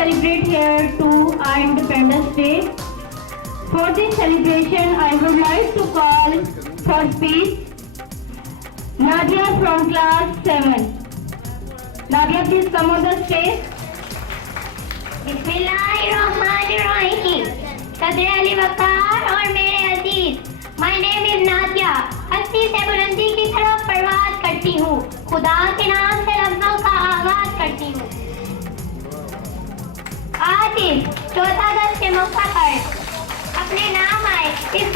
celebrate here too our Independence Day. For this celebration, I would like to call for speech Nadia from class 7. Nadia, please come on the stage. बिस्मिल्लाहिर्रहमानिर्रहीम। सदर अली वकार और मेरे अजीज, my name is Nadia. हस्ती से बुलंदी की तरफ परवाज करती हूँ, खुदा के नाम से लफ्जों का आगाज करती हूँ। आज इस 14 अगस्त के मौका पर अपने नाम आए इस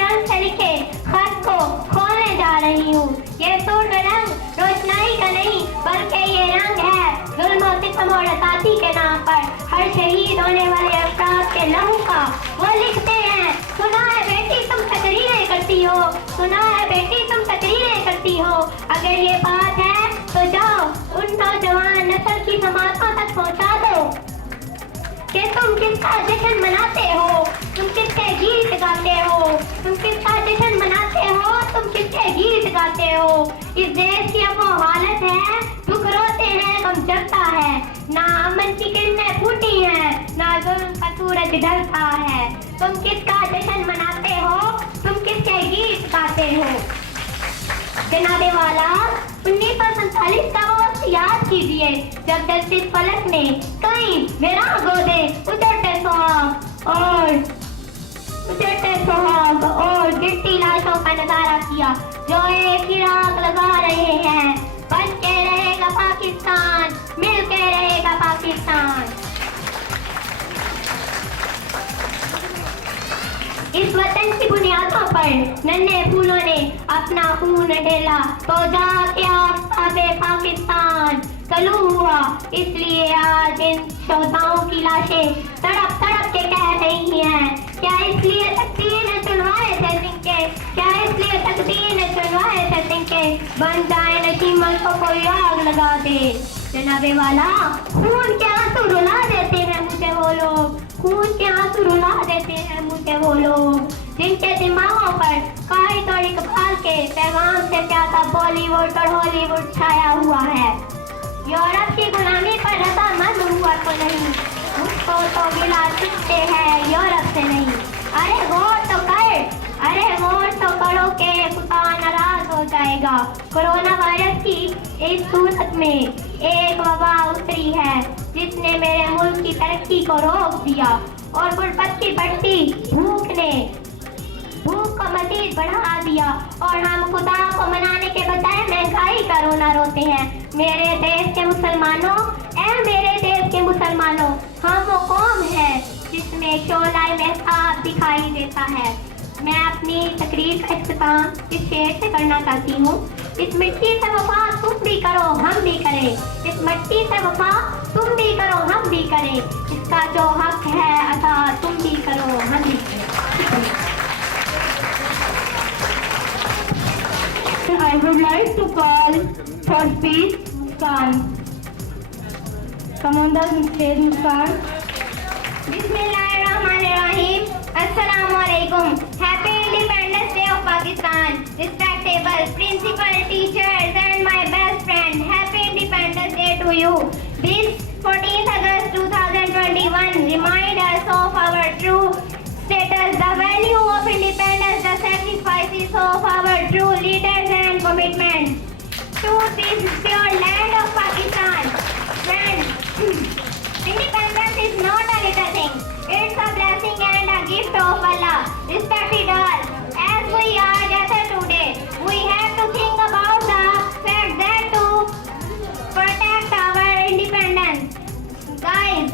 रंग से लिखे खत को खोलने जा रही हूँ। ये सूरज रंग रोशनाई का नहीं बल्कि ये रंग है जुल्म और सितम और असाती के नाम पर हर शहीद होने वाले अफराद के लहू का। वो लिखते हैं, सुना है बेटी तुम तकरीरें करती हो, सुना है बेटी तुम तकरीरें करती हो। अगर ये बात है तो जाओ उन नौजवान नस्ल की समातों तक पहुँचा दो कि तुम किसका जश्न मनाते हो, तुम किसके गीत गाते हो, तुम किसका जश्न मनाते हो, तुम किसके गीत गाते हो। इस देश की अब वो हालत है, दुख रोते हैं गम जगता है, ना अमन की किरणें फूटी हैं, ना जुल्म का सूरज ढलता है। तुम किसका जश्न मनाते हो, तुम किसके गीत गाते हो। जनाबे वाला 1947 का वो याद कीजिए जब जस्टिस फलक ने कई वीरान गोदे उजड़ते सुहाग और गिरती लाशों का नजारा किया जो एक ही राग लगा रहे हैं। बच के रहेगा पाकिस्तान, मिल के रहेगा पाकिस्तान। इस वतन की बुनियादों पर नन्हे फूलों ने अपना खून ढेला तो जाके आफ़ताबे पाकिस्तान तलू हुआ। इसलिए आज इन शोधाओं की लाशें तड़प तड़प के कह रही हैं, क्या इसलिए तकदीर ने चुनवाए थे जिनके, क्या इसलिए तकदीर ने चुनवाए थे जिनके बन जाए नशीमल को कोई आग लगा दे। जनाबे वाला खून के आंसू रुला देते हैं मुझे वो लोग, खून के आंसू रुला देते हैं मुझे वो लोग जिनके दिमागों पर कायद और इकबाल के पैगाम से ज्यादा बॉलीवुड और हॉलीवुड छाया हुआ है। यूरोप की गुलामी पर रजामंद हुआ तो नहीं, उसको तो गिला सकते हैं यूरोप से नहीं। अरे गौर तो कर, अरे गौर तो करो के खुदा नाराज हो जाएगा। कोरोना वायरस की इस सूरत में एक वबा उतरी है जिसने मेरे मुल्क की तरक्की को रोक दिया और गुर्बत की बढ़ती भूख को मजीद बढ़ा दिया और हम खुदा को मनाने के बजाय महंगाई का रोना रोते हैं। मेरे देश के मुसलमानों, ऐ मेरे देश के मुसलमानों, हम वो कौम है जिसमें शोलाए महताब दिखाई देता है। मैं अपनी तकरीर का इख्तिताम इस शेर से करना चाहती हूँ। इस मिट्टी से वफा तुम भी करो हम भी करें, इस मिट्टी से वफा तुम भी करो हम भी करें, इसका जो हक है अदा तुम भी करो हम भी करें। I would like to call for speech Muskan. Come on the stage, Muskan. Bismillahirrahmanirrahim. Assalamualaikum. Happy Independence Day of Pakistan. Respectable principal, teachers and my best friend. Happy Independence Day to you. This 14th August 2021 reminds us of our true status, the value of independence, the sacrifices of our true leaders and commitment to this pure land of Pakistan. Friends, independence is not a little thing. It's a blessing and a gift of Allah. Respected all, as we are gathered today, we have to think about the fact that to protect our independence. Guys,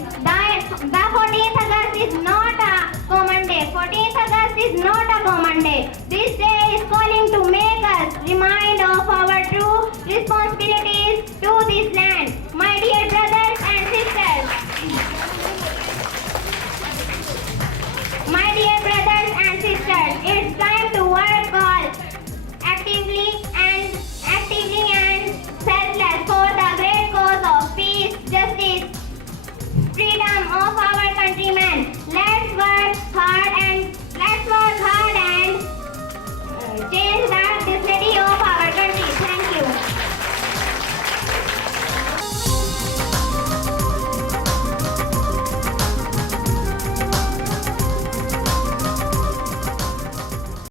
the 14th August is not a common day. 14th August is not a common day. This day is calling to make us remind of our true responsibilities to this land. My dear brothers and sisters, it's time to work all actively and selfless for the great cause of peace, justice, freedom of our countrymen. Let's work hard and change